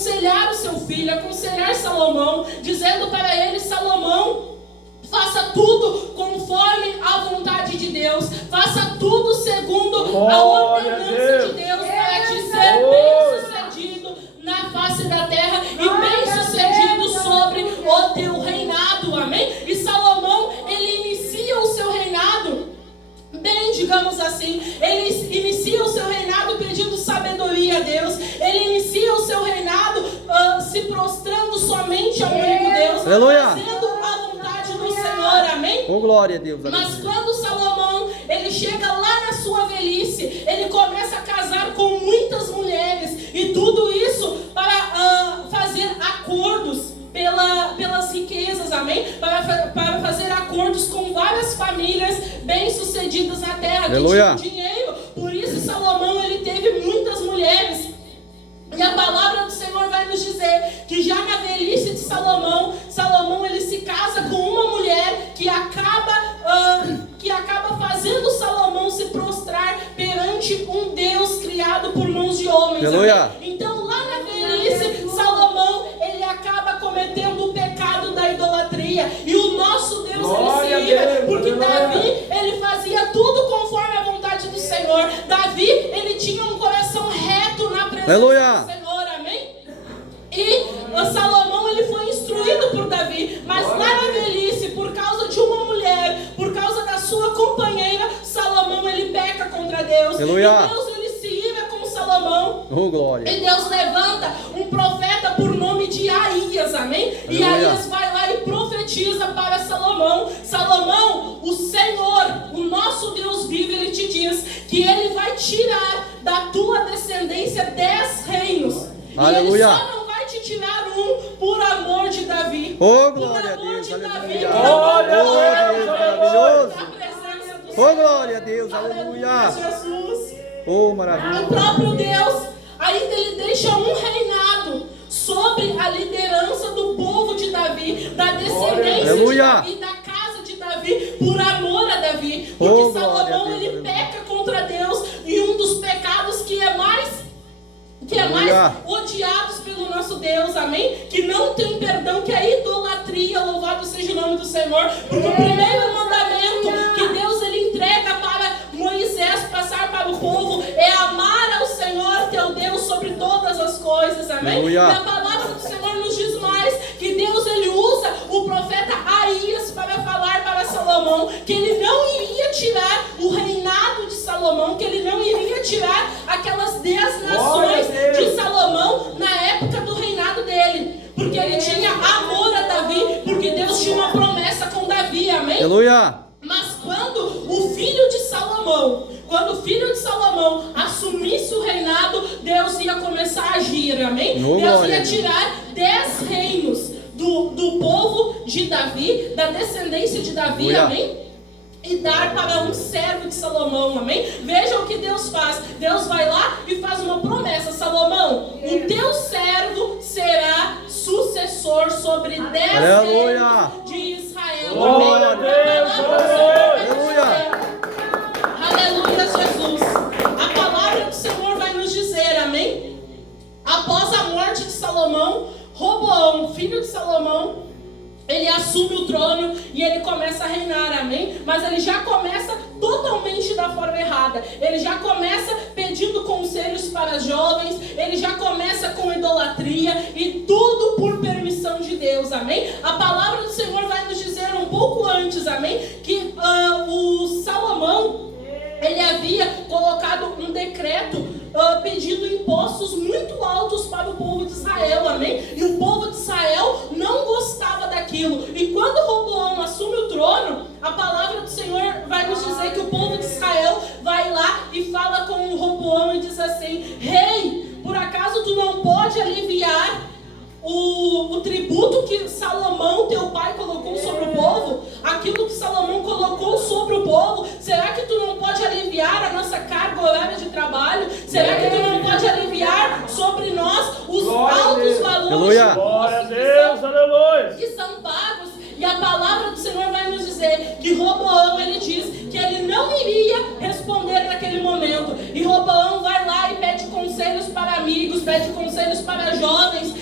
aconselhar o seu filho, aconselhar Salomão, dizendo para ele: Salomão, faça tudo conforme a vontade de Deus, faça tudo segundo a ordenança de Deus, para te ser bem-sucedido na face da terra e bem-sucedido sobre o teu reinado, amém? E Salomão, ele inicia o seu reinado bem, digamos assim. Ele inicia o seu reinado pedindo sabedoria a Deus. Ele inicia o seu reinado se prostrando somente ao único Deus, fazendo a vontade do Senhor, amém? Oh, glória a Deus. Mas quando Salomão, ele chega lá na sua velhice, ele começa a casar com muitas mulheres, e tudo isso para fazer acordos pelas riquezas, amém? Para fazer acordos com várias famílias bem-sucedidas na terra, que tinham dinheiro. Por isso Salomão, ele teve muitas mulheres. E a palavra do Senhor vai nos dizer que já na velhice de Salomão, ele se casa com uma mulher que acaba fazendo Salomão se prostrar perante um Deus criado por mãos de homens. Então lá na velhice, Salomão, ele acaba cometendo o pecado da idolatria. E o nosso Deus, ele se ira, porque Davi, ele fazia tudo conforme a vontade do Senhor. Davi, ele tinha um coração reto na presença do Senhor, amém? E Salomão, ele foi instruído por Davi, mas lá na velhice, por causa de uma mulher, por causa da sua companheira, Salomão, ele peca contra Deus. E Deus, ele se ira com Salomão. E Deus levanta um profeta por nome de Aías, amém? E Aías vai lá e profetiza para Salomão: Salomão, o Senhor, o nosso Deus vivo, ele te diz que ele vai tirar da tua descendência 10 reinos. E ele só não vai te tirar um por amor de Davi. Oh, glória a Deus, aleluia. Maravilhoso. Oh, glória a Deus, aleluia. Jesus. Oh, maravilha. O próprio Deus ainda ele deixa um reinado sobre a liderança do povo de Davi, da descendência de Davi, da casa de Davi, por amor a Davi. Porque Salomão, ele peca contra Deus, e um dos pecados que é mais odiados pelo nosso Deus, amém? Que não tem perdão, que é a idolatria. Louvado seja o nome do Senhor. Porque o primeiro mandamento que Deus, ele entrega para Moisés passar para o povo é amar ao Senhor teu Deus sobre todas as coisas, amém? E a palavra do Senhor nos diz mais, que Deus, ele usa o profeta Aías para falar para Salomão que ele não iria tirar o reinado de Salomão, que ele não iria tirar aquelas 10 nações de Salomão na época do reinado dele, porque ele tinha amor a Davi, porque Deus tinha uma promessa com Davi, amém? Mas quando o filho de Salomão assumisse o reinado, Deus ia começar a agir, amém? Deus ia tirar 10 reinos do povo de Davi, da descendência de Davi, amém? E dar para um servo de Salomão, amém? Veja o que Deus faz. Deus vai lá e faz uma promessa: Salomão, o teu servo será sucessor sobre 10 reinos de Israel. Glória a Deus, aleluia, Jesus. A palavra do Senhor vai nos dizer, amém? Após a morte de Salomão, Roboão, filho de Salomão, ele assume o trono e ele começa a reinar, amém? Mas ele já começa totalmente da forma errada. Ele já começa pedindo conselhos para jovens, ele já começa com idolatria, e tudo por permissão de Deus, amém? A palavra do Senhor vai nos dizer um pouco antes, amém? Que o Salomão, ele havia colocado um decreto pedindo impostos muito altos para o povo de Israel, amém? E o povo de Israel não gostava daquilo. E quando Roboão assume o trono, a palavra do Senhor vai nos dizer que o povo de Israel vai lá e fala com o Roboão e diz assim: Rei, por acaso tu não pode aliviar o tributo que Salomão, teu pai, colocou sobre o povo? Aquilo que Salomão colocou sobre o povo, será que tu não pode aliviar a nossa carga horária de trabalho? Será que tu não pode aliviar sobre nós os altos valores que são pagos? E a palavra do Senhor vai nos dizer que Roboão, ele diz que ele não iria responder naquele momento. E Roboão vai lá e pede conselhos para amigos, pede conselhos para jovens,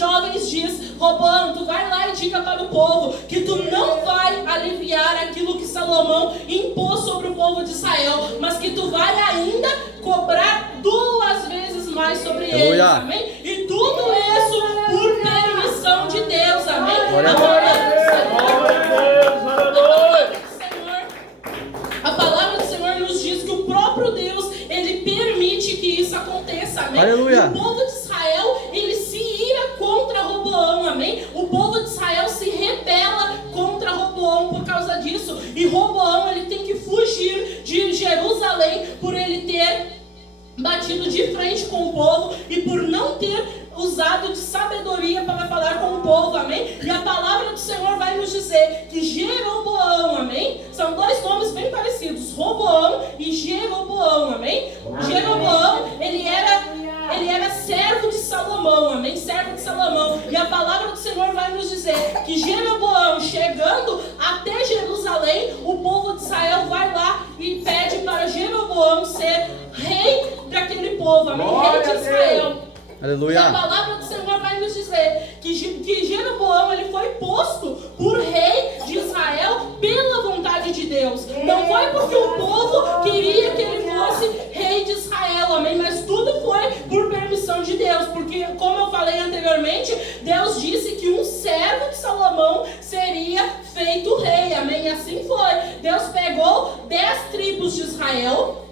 jovens diz: Roboão, tu vai lá e diga para o povo que tu não vai aliviar aquilo que Salomão impôs sobre o povo de Israel, mas que tu vai ainda cobrar 2 vezes mais sobre eles, amém? E tudo isso por permissão de Deus, amém? A palavra do Senhor nos diz que o próprio Deus, ele permite que isso aconteça, amém? Aleluia. E o povo de Israel, ele se ira contra Roboão, amém? O povo de Israel se rebela contra Roboão por causa disso. E Roboão, ele tem que fugir de Jerusalém por ele ter batido de frente com o povo e por não ter usado de sabedoria para falar com o povo, amém? E a palavra do Senhor vai nos dizer que Jeroboão, amém? São 2 nomes bem parecidos, Roboão e Jeroboão, amém? Jeroboão, ele era servo de Salomão, amém? Servo de Salomão. E a palavra do Senhor vai nos dizer que Jeroboão, chegando até Jerusalém, o povo de Israel vai lá e pede para Jeroboão ser rei daquele povo, amém? Rei de Israel. Aleluia. E a palavra do Senhor vai nos dizer que Jeroboão, ele foi posto por rei de Israel pela vontade de Deus. Não foi porque o povo queria que ele fosse rei de Israel, amém? Mas tudo foi por permissão de Deus. Porque, como eu falei anteriormente, Deus disse que um servo de Salomão seria feito rei, amém? E assim foi. Deus pegou 10 tribos de Israel,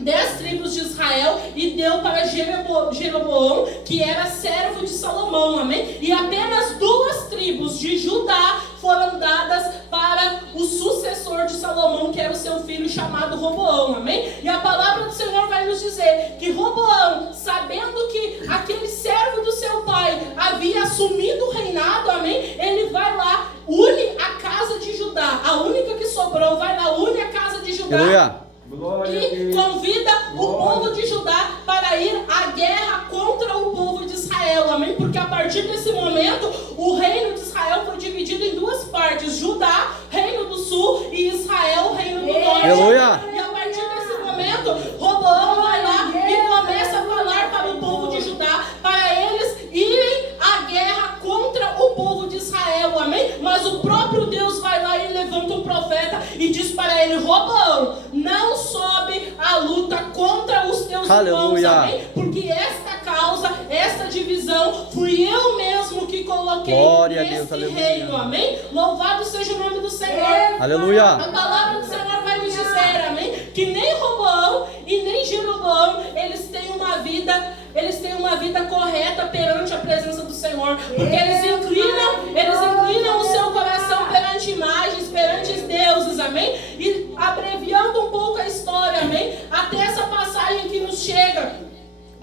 10 tribos de Israel, e deu para Jeroboão, que era servo de Salomão, amém? E apenas 2 tribos de Judá foram dadas para o sucessor de Salomão, que era o seu filho chamado Roboão, amém? E a palavra do Senhor vai nos dizer que Roboão, sabendo que aquele servo do seu pai havia assumido o reinado, amém? Ele vai lá, une a casa de Judá, a única que sobrou, vai lá, une a casa de Judá. Aleluia. E convida o povo de Judá para ir à guerra contra o povo de Israel, amém? Porque a partir desse momento, o reino de Israel foi dividido em 2 partes: Judá, reino do sul, e Israel, reino do norte. Aleluia. E a partir desse momento, Roboão vai lá e começa a falar para o povo de Judá, para eles irem à guerra contra o povo de Israel, amém? Mas o próprio Deus vai lá e levanta um profeta e diz para ele: Roboão, não sobe a luta contra os teus irmãos, amém? Porque esta causa, esta divisão, fui eu mesmo que coloquei nesse reino, amém? Louvado seja o nome do Senhor. Aleluia. A palavra do Senhor vai nos dizer, amém? Que nem Roboão e nem Jeroboão, eles têm uma vida correta perante a presença do Senhor, porque eles inclinam o seu coração perante imagens, perante deuses, amém? E abreviando um pouco a história, amém? Até essa passagem que nos chega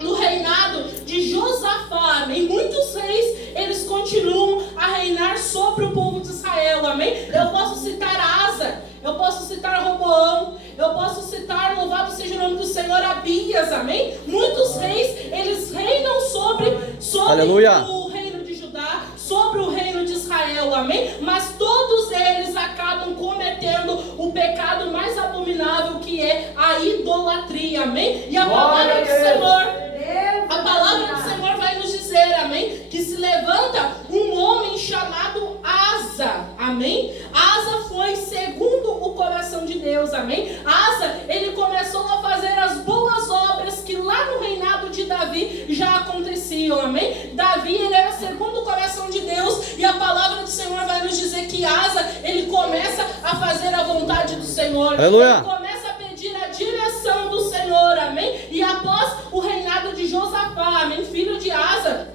no reinado de Josafá, amém? Muitos reis, eles continuam a reinar sobre o povo de Israel, amém? Eu posso citar Asa, eu posso citar Roboão, eu posso citar, louvado seja o nome do Senhor, Abias, amém? Muitos reis, eles reinam sobre o reino de Judá, sobre o reino de Israel, amém? Mas todos eles acabam cometendo o pecado mais abominável, que é a idolatria, amém? E a palavra do Senhor vai nos dizer, amém? Que se levanta um homem chamado Asa, amém? Asa foi segundo o coração de Deus, amém? Asa, ele começou a fazer as boas obras que lá no reinado de Davi já aconteciam, amém? Davi, ele era segundo o coração de Deus, e a palavra do Senhor vai nos dizer que Asa, ele começa a fazer a vontade do Senhor. Aleluia. Ele começa a pedir a direção do Senhor, amém? E após o reinado de Josafá, amém? Filho de Asa,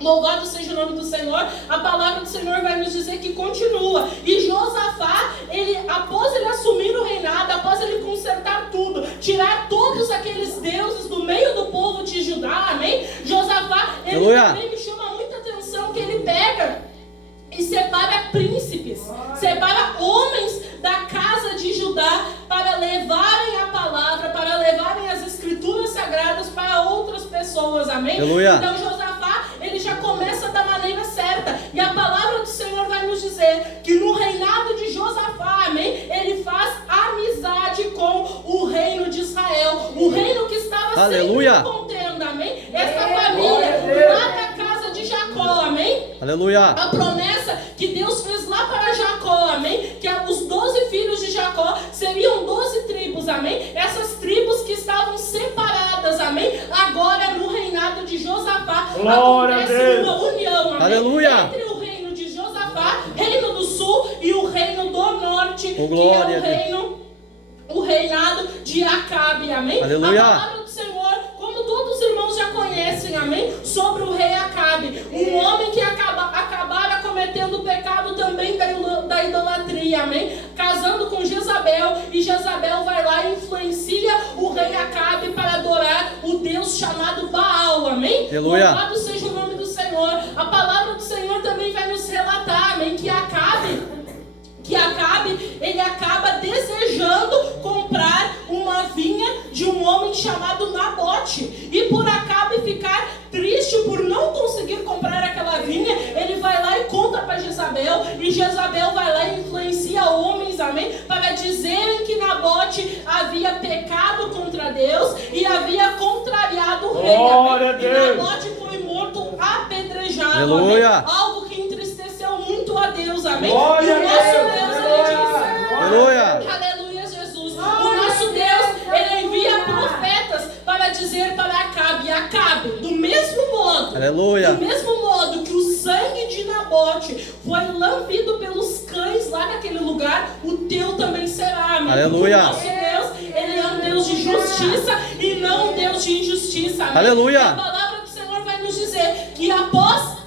louvado seja o nome do Senhor, a palavra do Senhor vai nos dizer que continua. E Josafá, após ele assumir o reinado, após ele consertar tudo, tirar todos aqueles deuses do meio do povo de Judá, amém? Josafá, ele também me chama muita atenção que ele pega e separa príncipes, separa homens da casa de Judá para levarem a palavra, para levarem as escrituras sagradas para outras pessoas, amém? Aleluia. Então Josafá, ele já começa da maneira certa, e a palavra do Senhor vai nos dizer que no reinado de Josafá, amém? Ele faz amizade com o reino de Israel, o reino que estava sempre em contenda, amém? Essa família lá da casa de Jacó, amém? Aleluia. A promessa que Deus fez lá para Jacó, amém? Que os 12 filhos de Jacó seriam 12 tribos, amém? Essas tribos que estavam separadas, amém? Agora no reinado de Josafá acontece uma união, amém? Aleluia. Entre o reino de Josafá, reino do sul, e o reino do norte, que é o reinado de Acabe, amém? Aleluia. A palavra do Senhor, como todos os irmãos já conhecem, amém? Sobre o rei Acabe, um homem que acabara cometendo o pecado também da idolatria, amém? Casando com Jezabel, e Jezabel vai lá e influencia o rei Acabe para adorar o Deus chamado Baal, amém? Aleluia. Louvado seja o nome do Senhor. A palavra do Senhor também vai nos relatar, amém? Que Acabe, ele acaba desejando comprar uma vinha de um homem chamado Nabote. E por Acabe ficar triste por não conseguir comprar aquela vinha, ele vai lá e conta para Jezabel. E Jezabel vai lá e influencia homens, amém? Para dizerem que Nabote havia pecado contra Deus e havia contrariado o rei. Amém? E Nabote foi morto apedrejado. Aleluia. Amém? Algo que entristeceu muito a Deus, amém? Glória e o nosso Deus, ele diz: Aleluia. aleluia, Jesus. O nosso Deus, ele envia profetas para dizer para Acabe, do mesmo modo, Aleluia. do mesmo modo que o sangue de Nabote foi lambido pelos cães lá naquele lugar, o teu também será, amém? Aleluia. O nosso Deus, ele é um Deus de justiça e não um Deus de injustiça, amém? Aleluia. E a palavra do Senhor vai nos dizer que após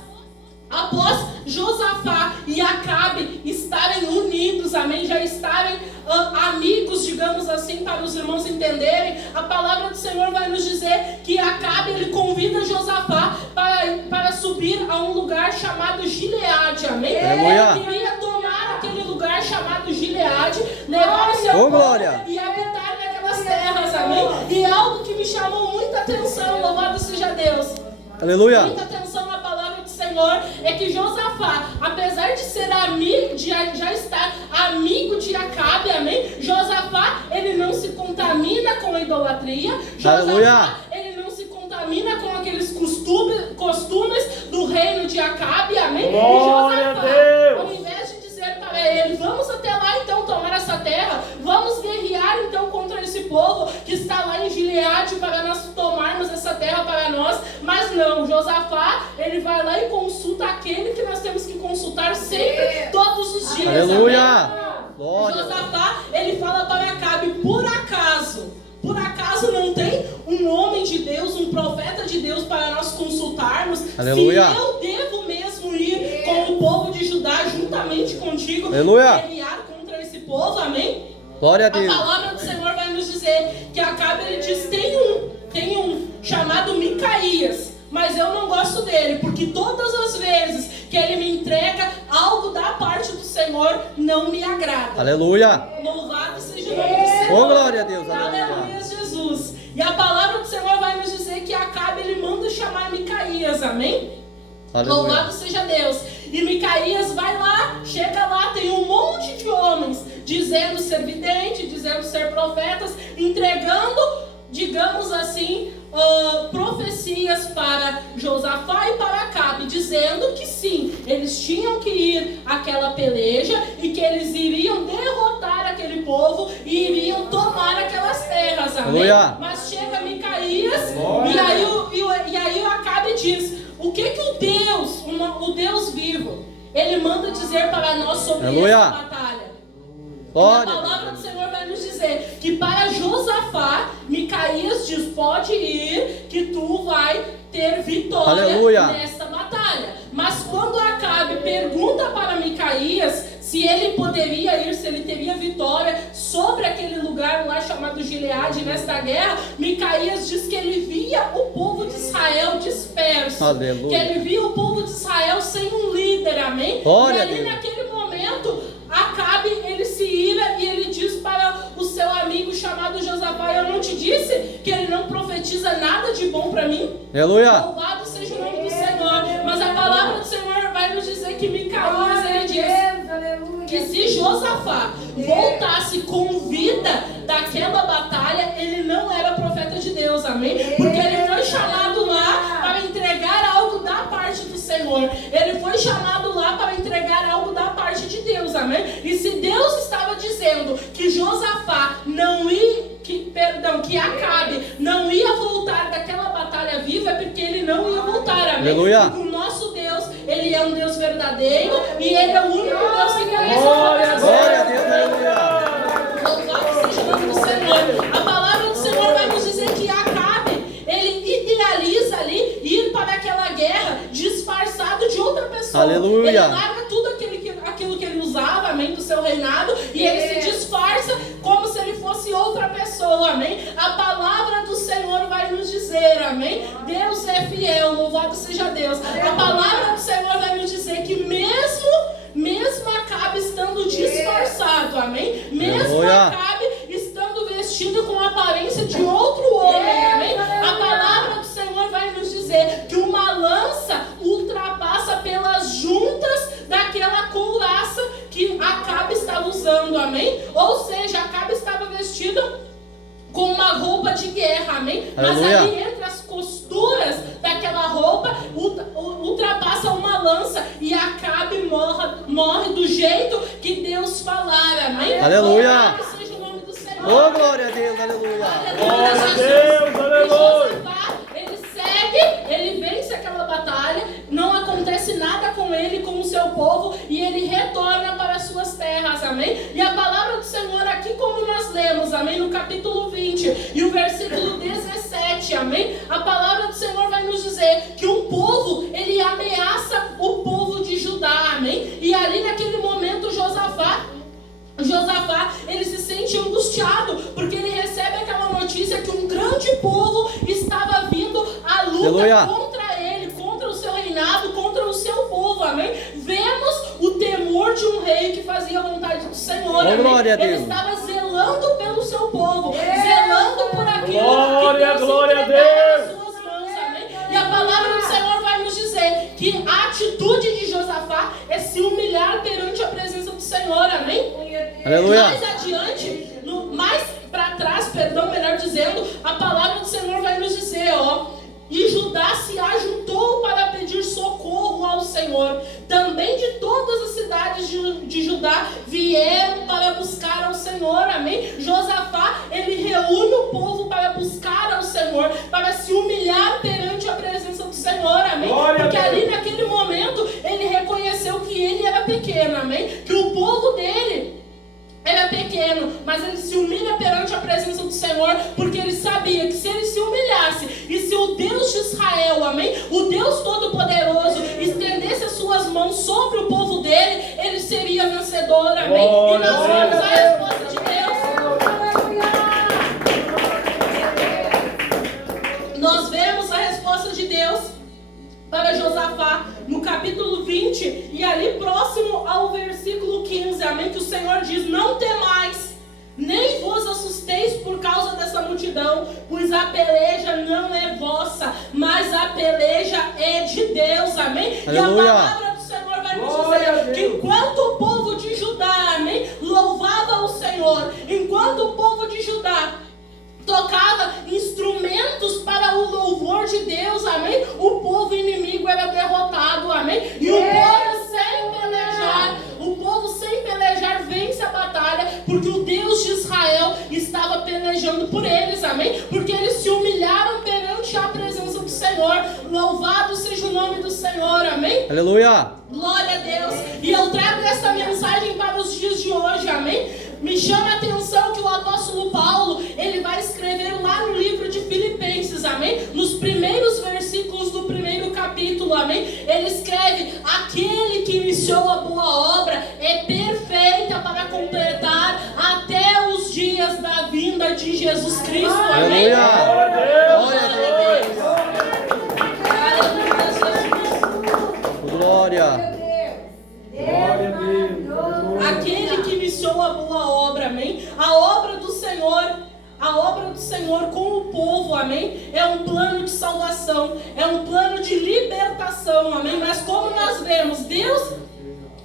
Josafá e Acabe estarem unidos, amém? Já estarem amigos, digamos assim, para os irmãos entenderem, a palavra do Senhor vai nos dizer que Acabe, ele convida Josafá para subir a um lugar chamado Gileade, amém? Aleluia. Ele queria tomar aquele lugar chamado Gileade, levar o seu povo glória. e habitar naquelas terras, amém? E algo que me chamou muita atenção, louvado seja Deus. Aleluia. Muita atenção na palavra do Senhor é que Josafá, apesar de ser amigo, já estar amigo de Acabe, amém? Josafá, ele não se contamina com a idolatria. Josafá, ele não se contamina com aqueles costumes do reino de Acabe, amém? Glória a Deus. Ao invés de dizer para ele: vamos até lá então tomar essa terra, vamos guerrear então contra esse povo que está lá em Gileade para nós tomarmos essa terra para nós, mas não, Josafá, ele vai lá e consulta aquele que nós temos que consultar sempre, todos os dias. Aleluia. Glória. Josafá, ele fala para Acabe: por acaso não tem um homem de Deus, um profeta de Deus para nós consultarmos? Aleluia. Se eu devo mesmo ir com o povo de Judá juntamente contigo, Aleluia. guerrear contra esse povo, amém? Glória a A Deus. palavra do Senhor vai nos dizer que Acabe, ele diz: tem um chamado Micaías, mas eu não gosto dele, porque todas as vezes que ele me entrega algo da parte do Senhor, não me agrada. Aleluia. Louvado seja o nome do Senhor. Oh, glória a Deus. Aleluia, Aleluia. Jesus. E a palavra do Senhor vai nos dizer que Acabe, ele manda chamar Micaías, amém? Aleluia. Louvado seja Deus. E Micaías vai lá, chega lá, tem um monte de homens dizendo ser vidente, dizendo ser profetas, entregando, digamos assim, profecias para Josafá e para Acabe, dizendo que sim, eles tinham que ir àquela peleja e que eles iriam derrotar aquele povo e iriam tomar aquelas terras, amém? Aleluia. Mas chega Micaías e aí o Acabe diz: o que o Deus vivo, ele manda dizer para nós sobre Aleluia. essa batalha? Glória. A palavra do Senhor vai nos dizer que para Josafá, Micaías diz: pode ir, que tu vai ter vitória Aleluia. nesta batalha. Mas quando Acabe pergunta para Micaías se ele poderia ir, se ele teria vitória sobre aquele lugar lá chamado Gileade nesta guerra, Micaías diz que ele via o povo de Israel disperso. Aleluia. Que ele via o povo de Israel sem um líder, amém? Glória e a ali Deus. naquele momento, Acabe, ele se ira e ele diz para o seu amigo chamado Josafá: eu não te disse que ele não profetiza nada de bom para mim? Aleluia. Louvado seja o nome do Senhor. Mas a palavra do Senhor vai nos dizer que Micaías, ele diz que se Josafá voltasse com vida daquela batalha, ele não era profeta de Deus, amém? Porque ele foi chamado lá para entregar algo da parte do Senhor. Ele foi chamado E se Deus estava dizendo que Josafá que Acabe não ia voltar daquela batalha viva, é porque ele não ia voltar, amém? Aleluia. Porque o nosso Deus, ele é um Deus verdadeiro e ele é o único Deus que conhece Glória a Deus, aleluia. Louvado seja o nome do Senhor. A palavra do Senhor vai nos dizer que Acabe, ele idealiza ali ir para aquela guerra disfarçado de outra pessoa. Aleluia. Ele larga tudo aquilo que ele usava, amém, do seu reinado, e ele se disfarça como se ele fosse outra pessoa, amém? A palavra do Senhor vai nos dizer, amém? Deus é fiel, louvado seja Deus. A palavra do Senhor vai nos dizer que mesmo Acabe estando disfarçado, amém? Mesmo Acabe estando vestido com a aparência de outro homem, amém? A palavra do Senhor vai nos dizer que uma lança ultrapassa pelas juntas daquela couraça que Acabe estava usando, amém? Ou seja, Acabe estava vestido com uma roupa de guerra, amém? Mas ali entre as costuras daquela roupa ultrapassa uma lança e Acabe morre do jeito que Deus falar, amém? Aleluia! Louvado seja o nome do Senhor. Oh, glória a Deus, aleluia! Glória a Deus, aleluia! Ele segue, ele vence aquela batalha, não acontece nada com ele, com o seu povo, e ele retorna para as suas terras, amém? E a palavra do Senhor aqui, como nós lemos, amém? No capítulo 20 e o versículo 17, amém? A palavra do Senhor vai nos dizer que um povo, ele ameaça o povo de Judá, amém? E ali naquele momento Josafá, ele se sente angustiado, porque ele recebe aquela notícia que um grande povo estava vindo à luta contra ele, contra o seu reinado, contra o seu povo, amém? Vemos o temor de um rei que fazia a vontade do Senhor, amém? Glória a Deus. Ele estava zelando pelo seu povo, zelando por aquilo Glória, que Deus glória a entregava nas Deus. suas mãos, amém? E a palavra do Senhor vai nos dizer que a atitude de Josafá é se humilhar perante a presença do Senhor, amém? Aleluia. Mais adiante, mais para trás, melhor dizendo, a palavra do Senhor vai nos dizer, e Judá se ajuntou para pedir socorro ao Senhor. Também de todas as cidades de Judá vieram para buscar ao Senhor, amém? Josafá, ele reúne o povo para buscar ao Senhor, para se humilhar perante a presença do Senhor, amém? Porque ali naquele momento, ele reconheceu que ele era pequeno, amém? Que o povo dele era pequeno, mas ele se humilha perante a presença do Senhor, porque ele sabia que se ele se humilhasse, e se o Deus de Israel, amém, o Deus Todo-Poderoso, estendesse as suas mãos sobre o povo dele, ele seria vencedor, amém? E nós vemos a resposta de Deus. Nós vemos a resposta de Deus para Josafá no capítulo 20 e ali próximo ao versículo 15, amém? Que o Senhor diz: não temais, nem vos assusteis por causa dessa multidão, pois a peleja não é vossa, mas a peleja é de Deus, amém? Aleluia. E a palavra do Senhor vai nos dizer que enquanto o povo de Judá, amém, louvava o Senhor, enquanto o povo de Judá tocava instrumentos para o louvor de Deus, amém? O povo inimigo era derrotado, amém? E o povo sem pelejar vence a batalha, porque o Deus de Israel estava pelejando por eles, amém? Porque eles se humilharam perante a presença do Senhor. Louvado seja o nome do Senhor, amém? Aleluia. Glória a Deus. E eu trago essa mensagem para os dias de hoje, amém? Me chama a atenção que o apóstolo Paulo, ele vai escrever lá no livro de Filipenses, amém? Nos primeiros versículos do primeiro capítulo, amém? Ele escreve: aquele que iniciou a boa obra é perfeita para completar até os dias da vinda de Jesus Cristo, amém? Aleluia. Glória. Glória a Deus. Aquele que iniciou a boa obra, amém? A obra do Senhor com o povo, amém? É um plano de salvação, é um plano de libertação, amém? Mas como nós vemos, Deus,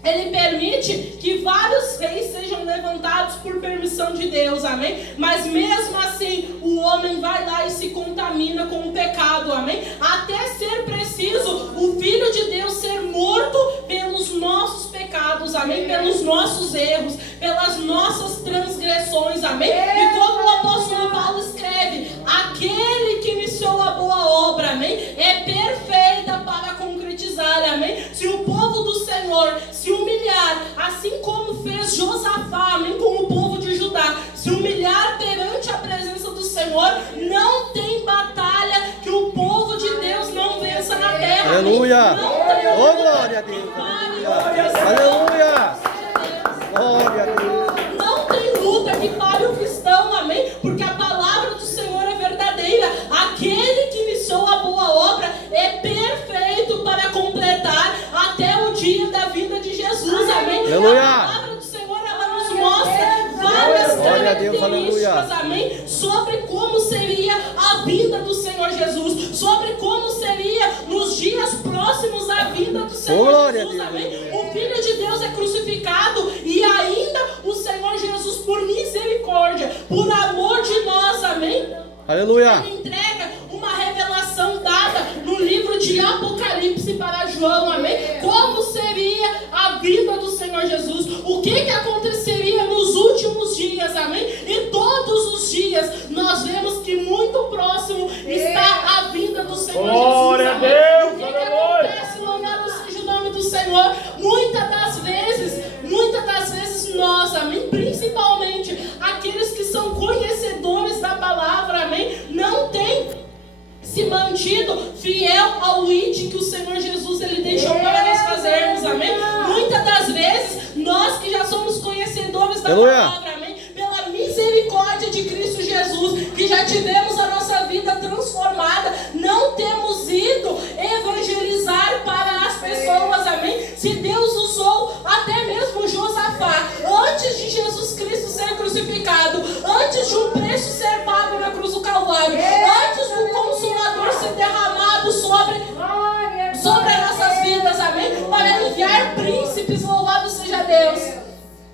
ele permite que vários reis sejam levantados por permissão de Deus, amém? Mas mesmo assim, o homem vai lá e se contamina com o pecado, amém? Até ser preciso o Filho de Deus ser morto pelos nossos pecados, amém, pelos nossos erros, pelas nossas transgressões, amém. E como o apóstolo Paulo escreve, aquele que iniciou a boa obra, amém, é perfeita para concretizar, amém. Se o povo do Senhor se humilhar, assim como fez Josafá, amém, com o povo de Judá, se humilhar perante a presença do Senhor, não tem batalha que o povo de Deus não vença na terra. Aleluia! Não tem Oh, glória a Deus! Aleluia! Glória a Deus! Não tem luta que pare o cristão, amém? Porque a palavra do Senhor é verdadeira. Aquele que iniciou a boa obra é perfeito para completar até o dia da vinda de Jesus, amém? Aleluia! A palavra do Senhor, ela nos mostra várias Glória a Deus, características, aleluia. amém? Sobre como seria a vinda do Senhor Jesus, sobre como seria nos dias próximos a vinda do Senhor Glória a Jesus, Deus, amém? aleluia. O Filho de Deus é crucificado e ainda o Senhor Jesus, por misericórdia, por amor de nós, amém? Aleluia! Ele entrega uma revelação dada no livro de Apocalipse para João, amém? Como seria a vinda do Senhor Jesus, o que aconteceria nos últimos dias, amém? E todos os dias nós vemos que muito próximo está a vinda do Senhor Glória Jesus, amém? a Deus, O que aleluia. acontece, louvado seja o nome do Senhor, muitas das vezes nós, amém? Principalmente aqueles que são conhecedores da palavra, amém? Não tem se mantido fiel ao ID que o Senhor Jesus ele deixou para nós fazermos, amém? Muitas das vezes, nós que já somos conhecedores da Aleluia. palavra, amém? Pela misericórdia de Cristo Jesus, que já tivemos a nossa vida transformada, não temos ido evangelizar para as pessoas, amém? Se Deus usou até mesmo Josafá, antes de Jesus Cristo ser crucificado, antes de um preço ser pago na cruz do Calvário, antes do Consolador ser derramado sobre as nossas vidas, amém? Para enviar príncipes, louvado seja Deus.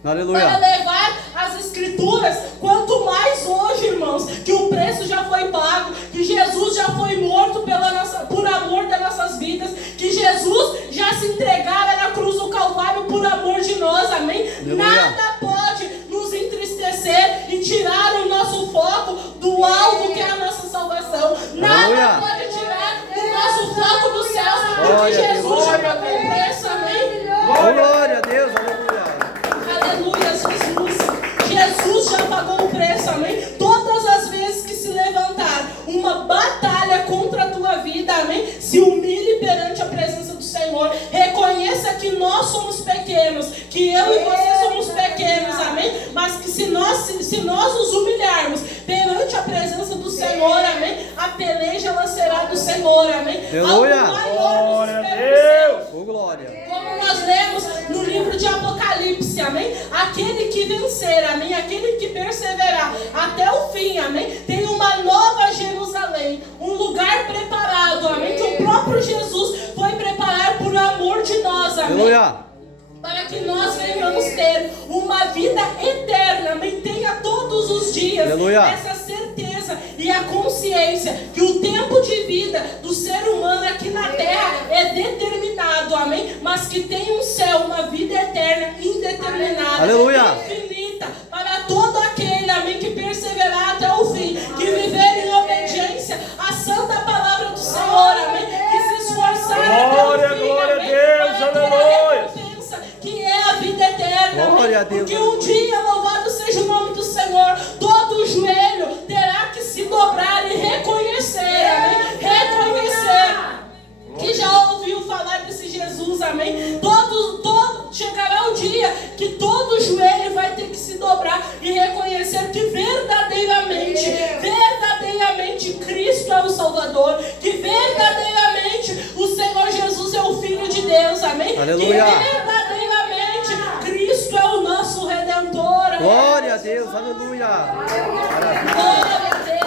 Para Aleluia! levar as escrituras, quanto mais hoje, irmãos, que o preço já foi pago, que Jesus já foi morto por amor das nossas vidas, que Jesus já se entregara na cruz do Calvário por amor de nós, amém? Aleluia. Nada pode nos entristecer e tirar o nosso foco do alvo que é a nossa salvação. Nada Aleluia. pode tirar o nosso foco dos céus, porque Glória a Deus. Jesus já pagou o preço, amém? Oh, glória a Deus! Aleluia! Aleluia, Jesus. Jesus já pagou o preço, amém? Todas as vezes que se levantar uma batalha contra a tua vida, amém? Se humilhe perante a presença do Senhor. Reconheça que nós somos pequenos, que eu e você somos pequenos, amém? Mas que se nós nos humilharmos perante a presença do Senhor, amém? A peleja ela será do Senhor, amém? Aleluia. Algo maior nos Glória a espera do céu. Oh, glória! Como nós lemos no livro de Apocalipse, amém? Aquele que vencer, amém? Aquele que perseverar até o fim, amém? Tem uma nova Jerusalém, um lugar preparado, amém? Que o próprio Jesus foi preparar por amor de nós, amém? Aleluia! Para que nós venhamos ter uma vida eterna, amém? Tenha todos os dias Aleluia. essa certeza e a consciência que o tempo de vida do ser humano aqui na terra é determinado, amém? Mas que tem um céu, uma vida eterna, indeterminada, Aleluia. infinita, para todo aquele, amém, que perseverar até o fim, que viver em obediência à santa palavra do Senhor, amém? Que se esforçar Glória, até o fim, glória a amém? Deus, Para ter a aleluia. recompensa, que é a vida eterna, Glória a amém? Deus, Porque um dia, louvado seja o nome do Senhor, todo joelho terá que se dobrar e reconhecer, amém? Reconhecer que já ouviu falar desse Jesus, amém? Chegará o dia que todo joelho vai ter que se dobrar e reconhecer que verdadeiramente Cristo é o Salvador, que verdadeiramente o Senhor Jesus é o Filho de Deus, amém? Aleluia. Que verdadeiramente Cristo é o nosso Redentor, amém? Glória a Deus! Aleluia! Glória a Deus.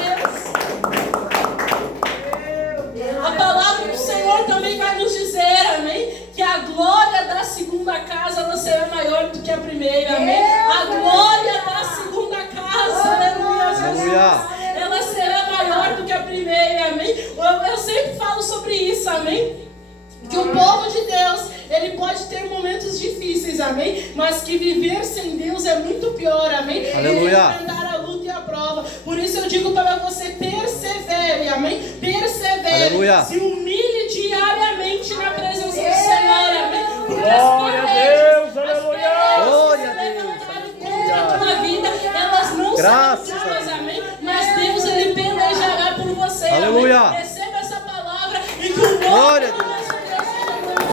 A palavra do Senhor também vai nos dizer, amém? Que a glória da segunda casa ela será maior do que a primeira, amém? A glória da segunda casa, aleluia, Jesus. Aleluia. Ela será maior do que a primeira, amém? Eu sempre falo sobre isso, amém? Que o povo de Deus, ele pode ter momentos difíceis, amém? Mas que viver sem Deus é muito pior, amém? Aleluia. Enfrentar a luta e a prova. Por isso eu digo para você, persevere, amém? Persevere. Aleluia. Se humilhe diariamente na presença do Senhor, amém? Porque Glória a Deus, as aleluia. Glória a pelejas Deus. contra a tua vida, elas não Graças são a tuas, Deus. amém? Mas Deus, ele pelejará por você, Aleluia. amém? Receba essa palavra e que o Glória a homem